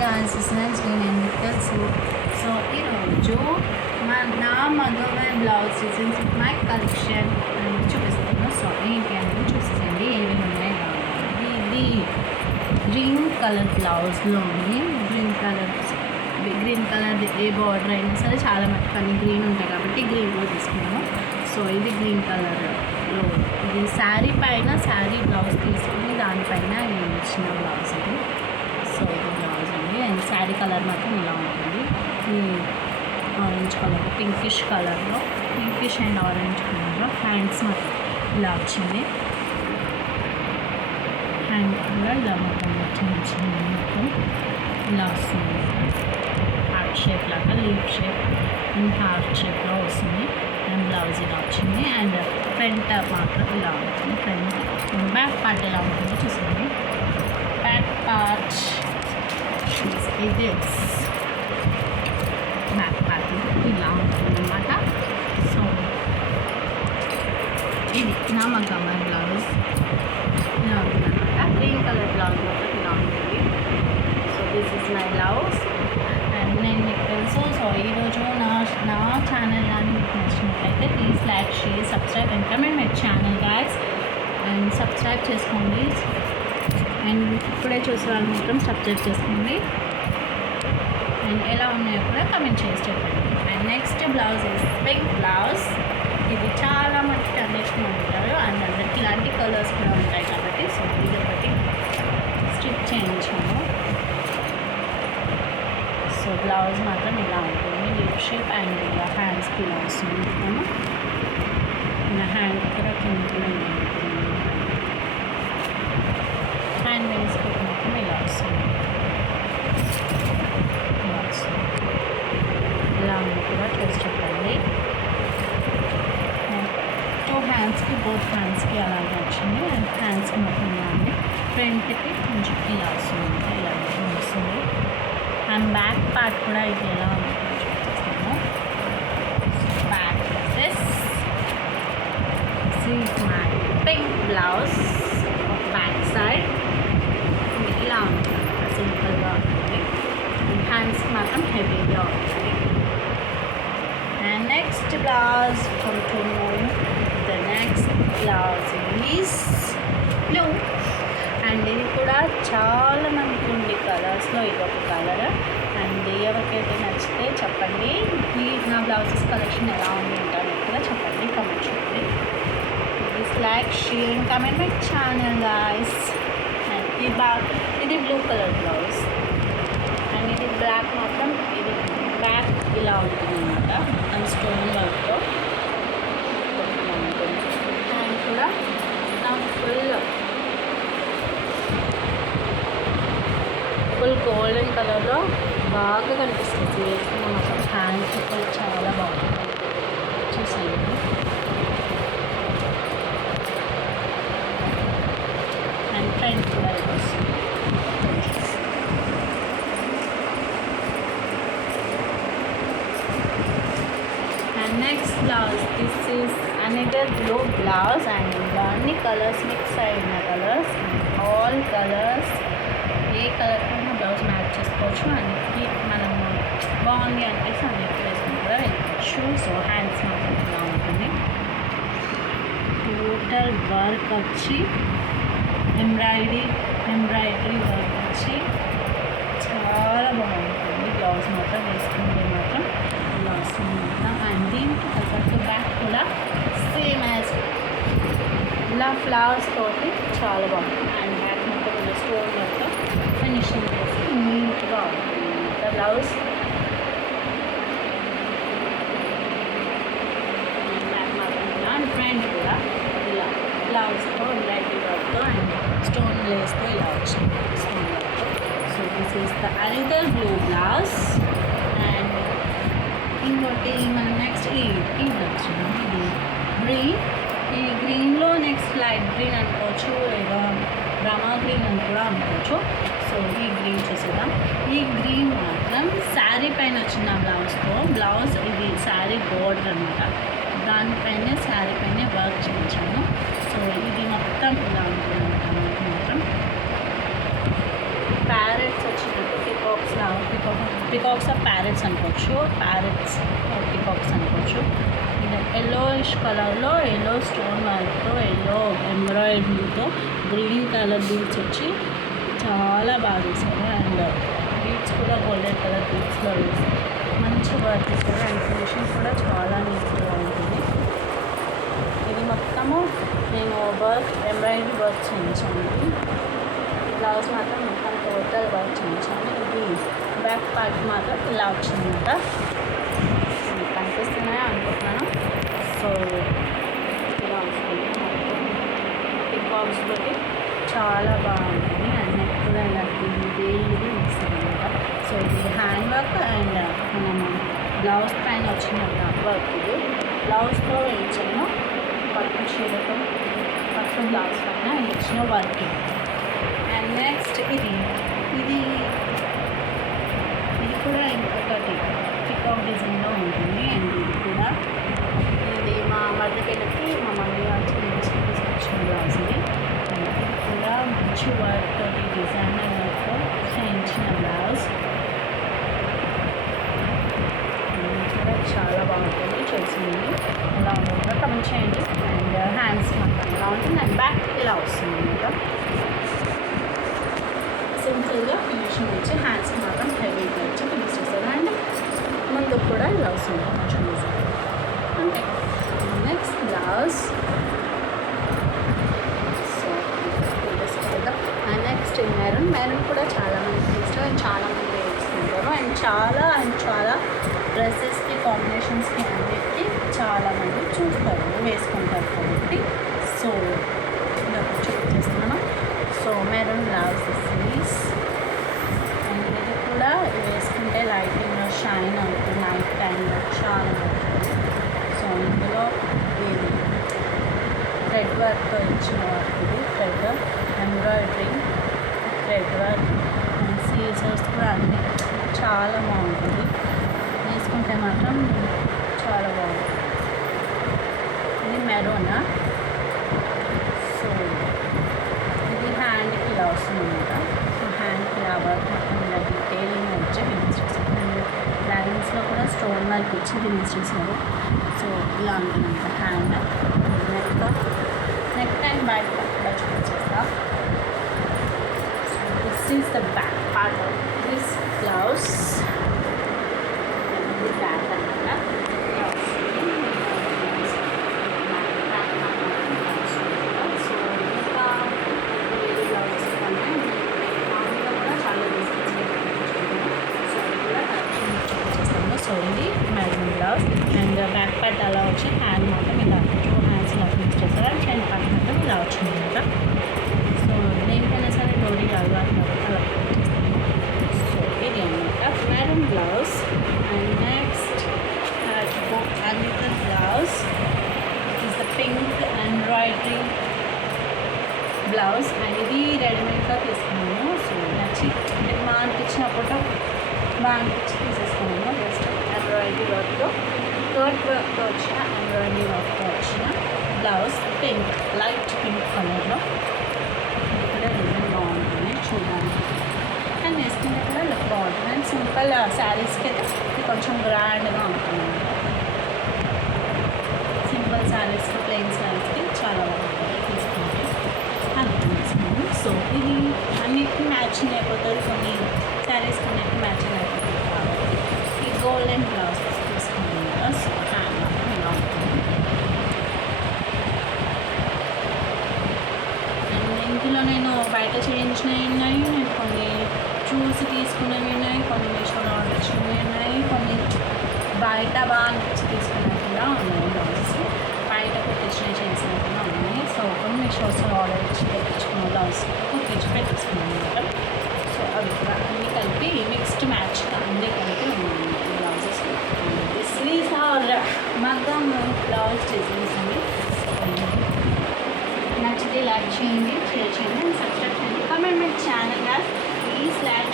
guys, this is నేను తెలుసు. So ఈరోజు నా మగవై బ్లౌజ్ డిజైన్స్ మై కలెక్షన్ చూపిస్తాను. సో ఏంటి అనేది చూసేయండి ఏమేమి ఉన్నాయి కావాలి. ఇది గ్రీన్ కలర్ బ్లౌజ్లోని గ్రీన్ కలర్ ఏ బార్డర్ అయినా సరే చాలా మటుకు అన్ని గ్రీన్ ఉంటాయి కాబట్టి గ్రీన్లో తీసుకున్నాము. సో ఇది గ్రీన్ కలర్లో ఇది శారీ పైన శారీ బ్లౌజ్ తీసుకుని దానిపైన నేను ఇచ్చిన బ్లౌజ్ ఇది. సో ఇది బ్లౌజ్ అండి అండ్ శారీ కలర్ మాత్రం ఇలా ఉంటుంది. ఈ orange colour pinkish and orange కలర్లో హ్యాండ్స్ మాత్రం ఇలా వచ్చింది. హ్యాండ్ కలర్ ఇలా మొత్తం వచ్చింది మొత్తం ఇలా వస్తుంది. హార్ట్ షేప్ లాగా లీఫ్ షేప్ అండ్ హార్ట్ షేప్లో వస్తుంది. అండ్ బ్లౌజ్ ఇలా వచ్చింది. అండ్ ఫ్రంట్ మాత్రం ఇలా ఉంటుంది. బ్యాక్ పార్ట్ ఎలా ఉంటుందో చూసుకోండి. బ్యాక్ పార్ట్ ఇది బ్యాక్ పార్ట్ ఇలా ఉంటుందన్నమాట. సో ఇది నా మగ్గమ్మ బ్లౌజ్ ఇలా ఉంటుందన్నమాట. గ్రీన్ కలర్ బ్లౌజ్ మాత్రం ఇలా ఉంటుంది. So this is my blouse and నేను మీకు తెలుసు. సో ఈరోజు నా ఛానల్ కానీ మీకు నచ్చినట్లయితే please like share subscribe and comment my channel guys. And subscribe చేసుకోండి అండ్ ఇప్పుడే చూసే వాళ్ళు మాత్రం సబ్స్క్రైబ్ చేసుకోండి అండ్ ఎలా ఉన్నాయో కూడా కమెంట్ చేసి చెప్పండి. And next blouse is pink blouse. ఇది చాలా మంచి అన్నిటికీ ఉంటారు అండ్ అందరికీ ఇలాంటి కలర్స్ కూడా ఉంటాయి కాబట్టి సో ఇది ఒకటి స్టిచ్ చేయించాము. సో బ్లౌజ్ మాత్రం ఇలా ఉంటుంది. లిప్ షేప్ అండ్ ఇలా హ్యాండ్స్కి ఇలా వస్తుంది. ఇలా హ్యాండ్ కూడా కిందకి ఇలా ఉంటుంది. హ్యాండ్ వేసుకుంటే మాత్రం ఇలా వస్తుంది. ఇలా ఉంది కూడా చూసి చెప్పండి. హ్యాండ్స్కి బోత్ హ్యాండ్స్కి అలాగే వచ్చింది అండ్ హ్యాండ్స్కి మొత్తం ఇలా ఉంది. ఫ్రంట్కి కొంచెం ఇలా వస్తుంది. ఇలా వస్తుంది అండ్ బ్యాక్ పార్ట్ కూడా ఇది ఎలా ఉంటుందో చూపిస్తాను. Back this is my pink blouse back side ఇలా ఉంటుంది. సింపుల్గా ఉంటుంది. హ్యాండ్స్కి మాత్రం హెవీగా ఉంటుంది. And next blouse the next blouse is blue and ఇది కూడా చాలా మందికి ఉండే కలర్స్లో ఇది ఒక కలర్. అండ్ ఎవరికైతే నచ్చితే చెప్పండి. ప్లీజ్ నా బ్లౌజెస్ కలెక్షన్ ఎలా ఉంది ఉంటారో కూడా చెప్పండి, కమెంట్ చేయండి. Please like share and comment my channel guys. And ఇది బ్లూ కలర్ బ్లౌజ్ అండ్ ఇది బ్లాక్ మాత్రం ఇది బ్యాక్ ఇలా ఉంటుంది అన్నమాట. అండ్ స్టోన్ వర్క్తో ఉంటుంది. అండ్ కూడా ఫుల్ గోల్డెన్ కలర్లో బాగా కనిపిస్తుంది. వేసుకున్న మొత్తం హ్యాండ్స్ కూడా చాలా బాగుంటుంది. చూసాను అండ్ ఫ్రంట్ కూడా వస్తుంది. And next blouse this is another blue blouse and అన్ని కలర్స్ మిక్స్ అయిన కలర్స్ ఆల్ కలర్స్ ఏ కలర్ కన్నా బ్లౌజ్ మ్యాచ్ చేసుకోవచ్చు. అన్నిటికీ మనము బాగుంది అనిపిస్తే అన్నిటికీ వేసుకుని కూడా వెళ్ళచ్చు. సో హ్యాండ్స్ మాత్రం ఇలా ఉంటుంది. టోటల్ వర్క్ వచ్చి ఎంబ్రాయిడరీ వర్క్ వచ్చి చాలా బాగుంటుంది. బ్లౌజ్ మాత్రం వేసుకుంటే మాత్రం ఇలా వస్తుంది మొత్తం. అండ్ దీనికి తగ్గట్టు బ్యాక్ కూడా సేమ్ యాజ్ ఇలా ఫ్లవర్స్ తోటి చాలా బాగుంటుంది. అండ్ బ్యాక్ మొత్తం ఇలా స్టోన్ వర్క్ ఫినిషింగ్ చేసి నీట్గా ఉంటుంది బ్లౌజ్. బ్యాక్ మాత్రం ఇలా అండ్ ఫ్రంట్ కూడా ఇలా బ్లౌజ్తో ఎంబ్రాయిడరీ వర్క్తో అండ్ స్టోన్ లేస్తో ఇలా వచ్చింది స్టోన్ వర్క్తో. So this is the another blue blouse. And ఇంకోటి మనం నెక్స్ట్ ఇది వచ్చినాం. ఇది గ్రీన్. ఈ గ్రీన్లో నెక్స్ట్ లైట్ గ్రీన్ అనుకోవచ్చు లేదా రమా గ్రీన్ అని కూడా అనుకోవచ్చు. సో ఈ గ్రీన్ చూసేద్దాం. ఈ గ్రీన్ మాత్రం శారీ పైన వచ్చిన బ్లౌజ్తో బ్లౌజ్ ఇది శారీ బోర్డర్ అనమాట. దానిపైన శారీ పైన వర్క్ చేయించాను. సో ఇది మొత్తం ఇలా ఉంటుంది. మాత్రం ప్యారెట్స్ వచ్చినట్టు పికాక్స్ పికాక్స్ ఆర్ ప్యారెట్స్ అనుకోవచ్చు, ప్యారెట్స్ పికాక్స్ అనుకోవచ్చు. ఎల్లోయిష్ కలర్లో ఎల్లో స్టోన్ వర్క్తో ఎల్లో ఎంబ్రాయిడరీతో గ్రీన్ కలర్ బీడ్స్ వచ్చి చాలా బాగా వేసారు. అండ్ బీడ్స్ కూడా గోల్డెన్ కలర్ బీడ్స్లో వేసారు, మంచి వర్క్ ఇస్తారు. అండ్ ఫినిషింగ్ కూడా చాలా నీట్గా ఉంటుంది. ఇది మొత్తము నేను వర్క్ ఎంబ్రాయిడరీ వర్క్ చేయించాను. బ్లౌజ్ మాత్రం మొత్తం టోటల్ వర్క్ చేయించాను. ఇది బ్యాక్ పార్ట్ మాత్రం ఇలా వచ్చిందన్నమాట. మీకు కనిపిస్తున్నాయా అనుకుంటున్నాను. సో ఇలా వస్తుంది పికాక్స్ తోటి చాలా బాగుంటుంది. అండ్ నెక్ కూడా ఇలా ఇది ఇస్తుందన్నమాట. సో ఇది హ్యాండ్ వర్క్ అండ్ మనం బ్లౌజ్ పైన వచ్చిన వర్క్. ఇది బ్లౌజ్తో వేయించాము, పట్టు చీరతో పట్టు బ్లౌజ్ పైన ఇచ్చిన వర్క్. అండ్ నెక్స్ట్ ఇది కూడా ఇంకొకటి పికాక్ డిజైన్లో ఉంటుంది. అండ్ ఇది మా మధ్యకెళ్ళకి మా మమ్మీ వాళ్ళు మంచి తీసుకొచ్చిన బ్లౌజ్. ఇది కూడా మంచి వర్క్ తోటి డిజైనర్ వర్క్తో చేయించిన బ్లౌజ్. కూడా చాలా బాగుంటుంది చేసింది. ఇలా ఉంటుంది కమెంట్ చేయండి. అండ్ హ్యాండ్స్ మాత్రం ఇలా ఉంటుంది. అండ్ బ్యాక్ ఇలా వస్తుంది అన్నమాట. సింపుల్గా ఫినిషింగ్ వచ్చి హ్యాండ్స్కి మాత్రం హెవీగా వచ్చి ఫినిష్ చేస్తారు. అండ్ ముందు కూడా ఇలా వస్తుంది కొంచెం ఈజీగా. అంటే నెక్స్ట్ బ్లౌజ్. సో కదా. అండ్ నెక్స్ట్ మెరూన్ కూడా చాలామంది ఇష్టం అండ్ చాలామంది వేసుకుంటారు. అండ్ చాలా డ్రెస్సెస్కి కాంబినేషన్స్కి అన్నిటికీ చాలామంది చూస్తారు, వేసుకుంటారు కాబట్టి. సో ఇలా చూపిస్తున్నాను. So maroon blouse series. And ఇది కూడా వేసుకుంటే లైటింగ్లో షైన్ అవుతుంది నైట్ టైంలో చాలా బాగుంటుంది. సో ఇందులో ఇది థ్రెడ్ వర్క్తో ఇచ్చిన వర్క్. ఇది thread embroidery thread work and scissors కూడా అన్నీ చాలా బాగుంటుంది. వేసుకుంటే మాత్రం చాలా బాగుంటుంది. ఇది మెరూనా. సో ఇది హ్యాండ్కి ఇలా వస్తుంది అన్నమాట. సో హ్యాండ్కి ఇలా వర్క్ మొత్తం ఇలా డీటెయిలింగ్ వచ్చి ఫినిష్ చేశారు. అండ్ లైన్స్లో కూడా స్టోన్ వర్క్ ఇచ్చి ఫినిష్ చేశారు. సో ఇలా ఉంటుందంట హ్యాండ్. నెక్ అండ్ బ్యాక్ కూడా చూపించేస్తా. So this is the back part of this blouse. Back అనమాట. సో ఇంకా వేరే బ్లౌజెస్ కానీ మామూలుగా కూడా చాలా చూపిస్తాము. సో ఇది maroon blouse. And back part అలా వచ్చి హ్యాండ్ మాత్రం ఇలా టూ హ్యాండ్స్ ఇలా ఫిక్స్ చేస్తారు. అండ్ ఫ్రంట్ పార్ట్ మాత్రం ఇలా వచ్చింది అనమాట. సో దేనికైనా సరే డోరీ అలవాటు కాబట్టి అలా చేస్తాము. సో ఇది అనమాట maroon blouse. And next another blouse is the pink embroidery blouse. And ఇది రెడీమేడ్గా తీసుకున్నాను. సో నచ్చి అంటే మా అనిపించినప్పుడు బాగా అనిపించి తీసేసుకున్నాను. జస్ట్ ఎంబ్రాయిడరీ వర్క్తో వర్క్తో వచ్చిన ఎంబ్రాయిడరీ వర్క్తో వచ్చిన బ్లౌజ్ పింక్ లైట్ పింక్ కలర్లో. ఇది కూడా డిజైన్ బాగుంటుంది చూడడానికి. అండ్ వేసుకుంటే కూడా లుక్ బాగుంటుంది. అండ్ సింపుల్ శారీస్కి అయితే ఇది కొంచెం గ్రాండ్గా ఉంటుంది. సింపుల్ శారీస్కి ప్లెయిన్ శారీస్కి చాలా బాగుంటుంది తీసుకుంటే అర్థం చేసుకున్నాను. సో ఇది అన్నిటికీ మ్యాచింగ్ అయిపోతుంది. కొన్ని శారీస్ కొన్నిటికి మ్యాచింగ్ అయిపోతుంది కాబట్టి ఈ గోల్డెన్ బ్లౌజ్ తీసుకున్నాను కదా. సో హ్యాండ్ మాత్రం ఇలా ఉంటుంది. అండ్ ఇందులో నేను బయట చేయించినవి ఉన్నాయి, నేను కొన్ని చూసి తీసుకున్నవి ఉన్నాయి, కొన్ని మీషోలో ఆర్డర్ ఇచ్చినవి ఉన్నాయి, కొన్ని బయట బాగా అనిపించి తీసుకున్నవి కూడా ఉన్నాయి. బ్లౌజెస్ బయట కుట్టించినవి చేసినట్టుగా ఉన్నాయి. సో కొన్ని మీషోస్లో ఆర్డర్ ఇచ్చి పెట్టించుకున్న బ్లౌజ్ కుట్టించి పెట్టించుకున్నాను అనమాట. సో అవి కూడా అన్నీ కలిపి మిక్స్డ్ మ్యాచ్ అన్నీ కలిపి ఉన్నాయి బ్లౌజెస్. దిస్ ఈజ్ అవర్ మగ్గం బ్లౌజ్ డిజైన్స్ అండి. నచ్చితే లైక్ చేయండి, షేర్ చేయండి, సబ్స్క్రైబ్ చేయండి. Comment my channel please like